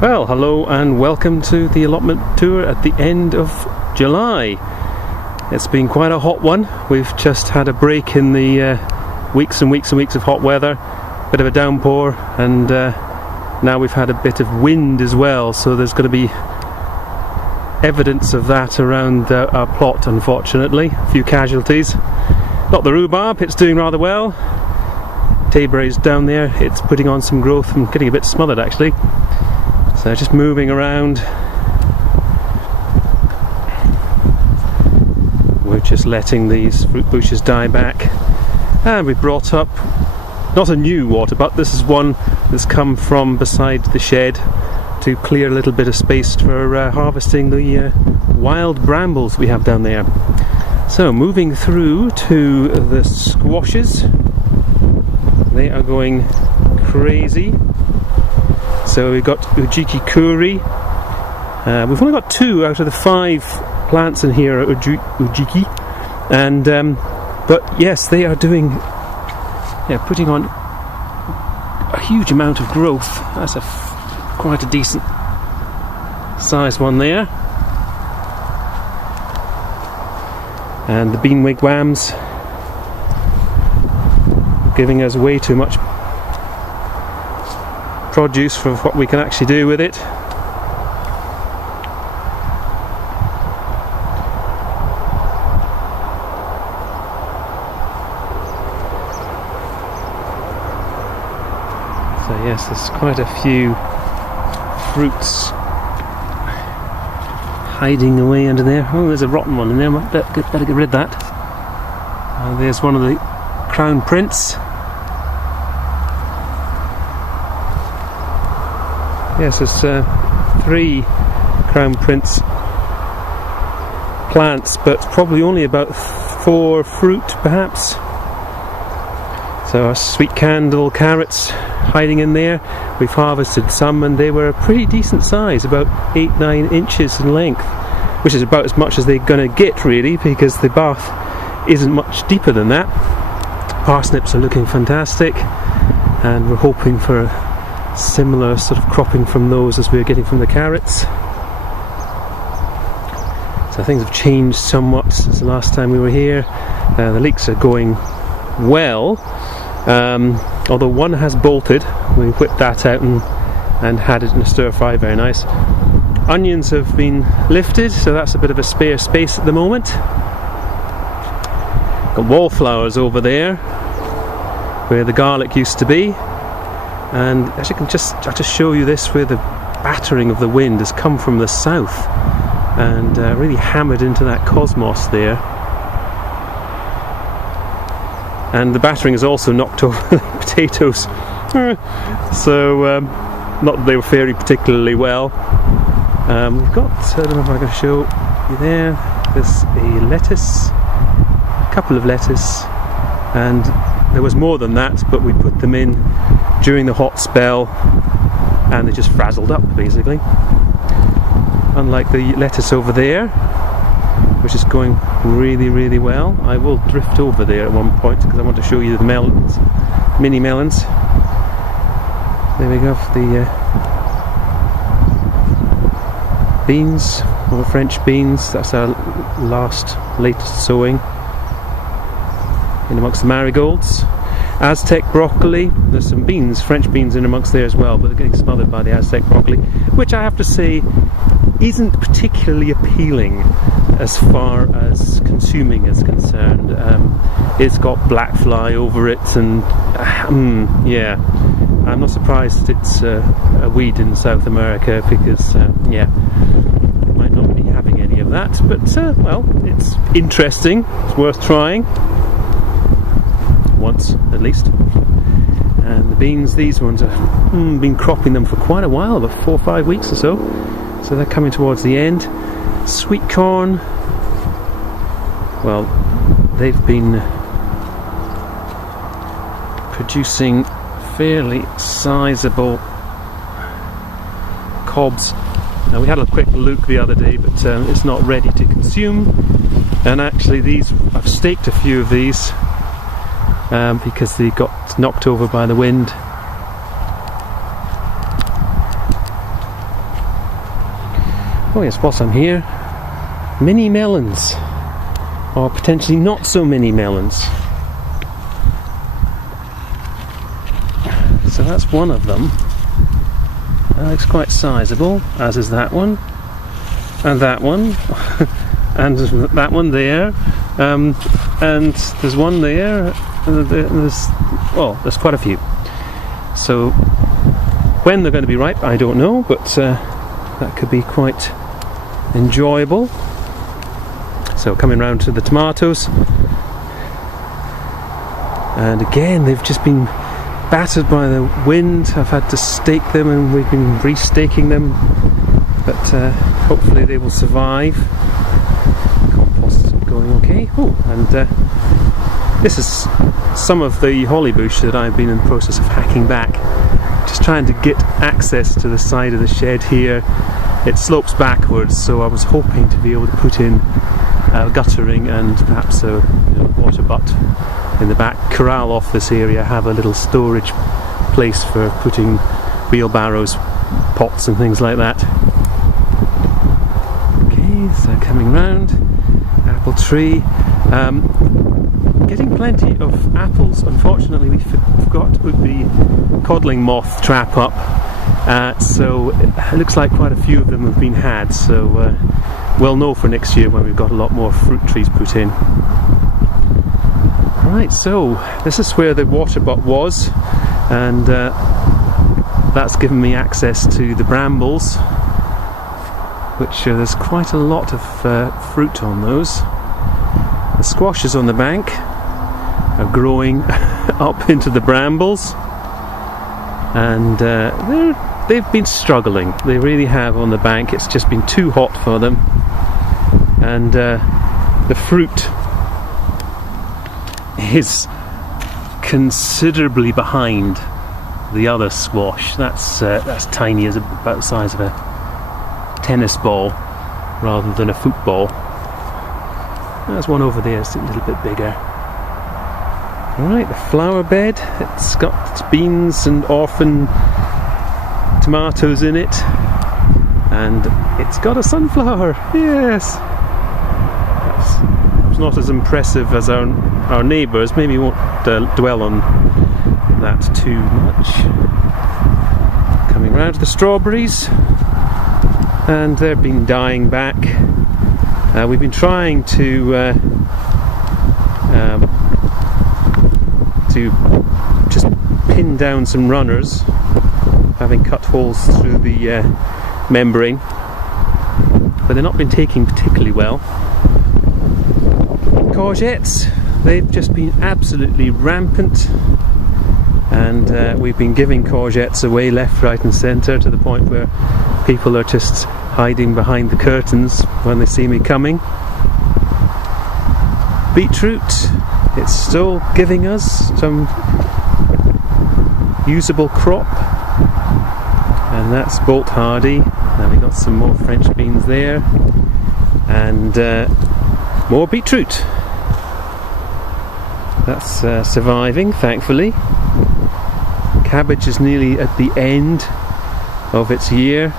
Well, hello and welcome to the allotment tour at the end of July. It's been quite a hot one. We've just had a break in the weeks and weeks and weeks of hot weather, bit of a downpour, and now we've had a bit of wind as well, so there's going to be evidence of that around our plot, unfortunately. A few casualties. Not the rhubarb, it's doing rather well. Tayberry's down there, it's putting on some growth and getting a bit smothered actually. So just moving around. We're just letting these fruit bushes die back. And we brought up not a new water butt, this is one that's come from beside the shed to clear a little bit of space for harvesting the wild brambles we have down there. So moving through to the squashes. They are going crazy. So we've got Ujiki Kuri. We've only got 2 out of the 5 plants in here are Ujiki, and but yes, they are doing, putting on a huge amount of growth. That's quite a decent sized one there. And the bean wigwams giving us way too much produce for what we can actually do with it. So yes, there's quite a few fruits hiding away under there. Oh, there's a rotten one in there, better get rid of that. There's one of the crown prince. Yes, there's 3 crown prince plants, but probably only about 4 fruit perhaps. So our sweet candle carrots hiding in there. We've harvested some and they were a pretty decent size, about 8-9 inches in length, which is about as much as they're going to get really, because the bath isn't much deeper than that. Parsnips are looking fantastic, and we're hoping for a similar sort of cropping from those as we're getting from the carrots. So things have changed somewhat since the last time we were here. The leeks are going well, although one has bolted. We whipped that out and had it in a stir fry, very nice. Onions have been lifted, so that's a bit of a spare space at the moment. Got wallflowers over there where the garlic used to be. And as you can just show you this, where the battering of the wind has come from the south and really hammered into that cosmos there. And the battering has also knocked over the potatoes. So not that they were faring particularly well. We've got, I don't know if I can show you there, there's a lettuce, a couple of lettuce, and there was more than that, but we put them in during the hot spell and they just frazzled up basically. Unlike the lettuce over there, which is going really, really well. I will drift over there at one point because I want to show you the melons, mini melons. There we go, the beans, or French beans. That's our latest sowing in amongst the marigolds. Aztec broccoli, there's some beans, French beans in amongst there as well, but they're getting smothered by the Aztec broccoli, which I have to say isn't particularly appealing as far as consuming is concerned. It's got black fly over it, and yeah, I'm not surprised that it's a weed in South America, because it might not be having any of that, but well, it's interesting, it's worth trying once at least. And the beans, these ones have been cropping them for quite a while, about 4 or 5 weeks or so, so they're coming towards the end. Sweet corn, well, they've been producing fairly sizable cobs. Now, we had a quick look the other day, but it's not ready to consume. And actually these, I've staked a few of these because they got knocked over by the wind. Oh yes, whilst I'm here, mini melons, or potentially not so mini melons. So that's one of them. That looks quite sizable, as is that one, and that one, and that one there, and there's one there, and there's quite a few. So when they're going to be ripe, I don't know, but that could be quite enjoyable. So coming round to the tomatoes, and again they've just been battered by the wind. I've had to stake them, and we've been restaking them, but hopefully they will survive. Compost going okay. Oh, and this is some of the holly bush that I've been in the process of hacking back, just trying to get access to the side of the shed here. It slopes backwards, so I was hoping to be able to put in guttering and perhaps a water butt in the back, corral off this area, have a little storage place for putting wheelbarrows, pots and things like that. Okay, so coming round, apple tree, getting plenty of apples. Unfortunately we forgot to put the codling moth trap up, so it looks like quite a few of them have been had, so we'll know for next year when we've got a lot more fruit trees put in. Right, so this is where the water butt was, and that's given me access to the brambles, which there's quite a lot of fruit on those. The squashes on the bank are growing up into the brambles, and they've been struggling. They really have on the bank. It's just been too hot for them, and the fruit is considerably behind the other squash. That's tiny, as about the size of a tennis ball rather than a football. There's one over there, it's a little bit bigger. Alright, the flower bed, it's got beans and orphan tomatoes in it, and it's got a sunflower. Yes, that's not as impressive as our neighbours. Maybe we won't dwell on that too much. Coming round to the strawberries, and they've been dying back. We've been trying to just pin down some runners, having cut holes through the membrane, but they've not been taking particularly well. Courgettes, they've just been absolutely rampant, and we've been giving courgettes away left, right and centre, to the point where people are just hiding behind the curtains when they see me coming. Beetroot, it's still giving us some usable crop, and that's bolt hardy. Now we got some more French beans there, and more beetroot. That's surviving, thankfully. Cabbage is nearly at the end of its year,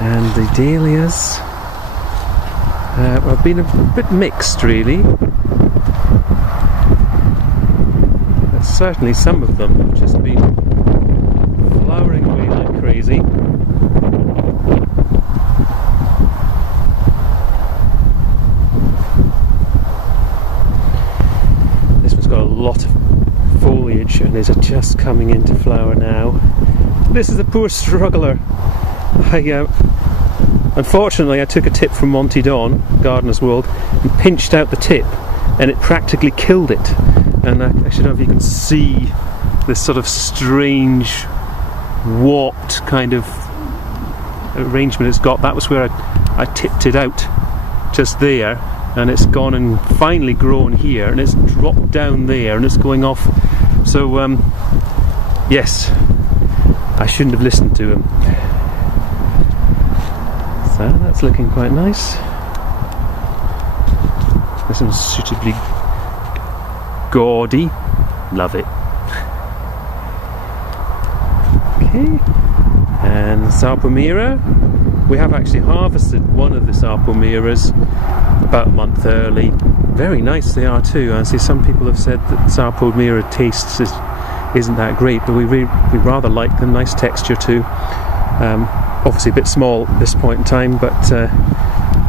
and the dahlias have been a bit mixed, really. But certainly some of them have just been flowering away like crazy. This one's got a lot of foliage, and is just coming into flower now. This is a poor struggler. Unfortunately, I took a tip from Monty Don, Gardener's World, and pinched out the tip, and it practically killed it. And I don't know if you can see this sort of strange, warped kind of arrangement it's got. That was where I tipped it out, just there, and it's gone and finally grown here, and it's dropped down there, and it's going off. So, yes, I shouldn't have listened to him. So that's looking quite nice. This one's suitably gaudy. Love it. Okay. And Salpomira, we have actually harvested one of the Salpomiras about a month early. Very nice they are too. I see some people have said that Salpomira tastes isn't that great, but we rather like them. Nice texture too. Obviously a bit small at this point in time, but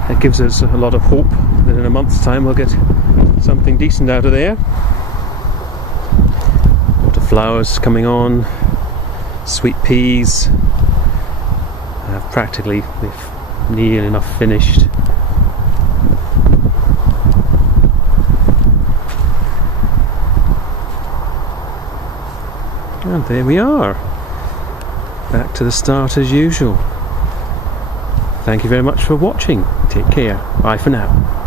it gives us a lot of hope that in a month's time we'll get something decent out of there. A lot of flowers coming on. Sweet peas. Practically near enough finished. And there we are, back to the start as usual. Thank you very much for watching. Take care. Bye for now.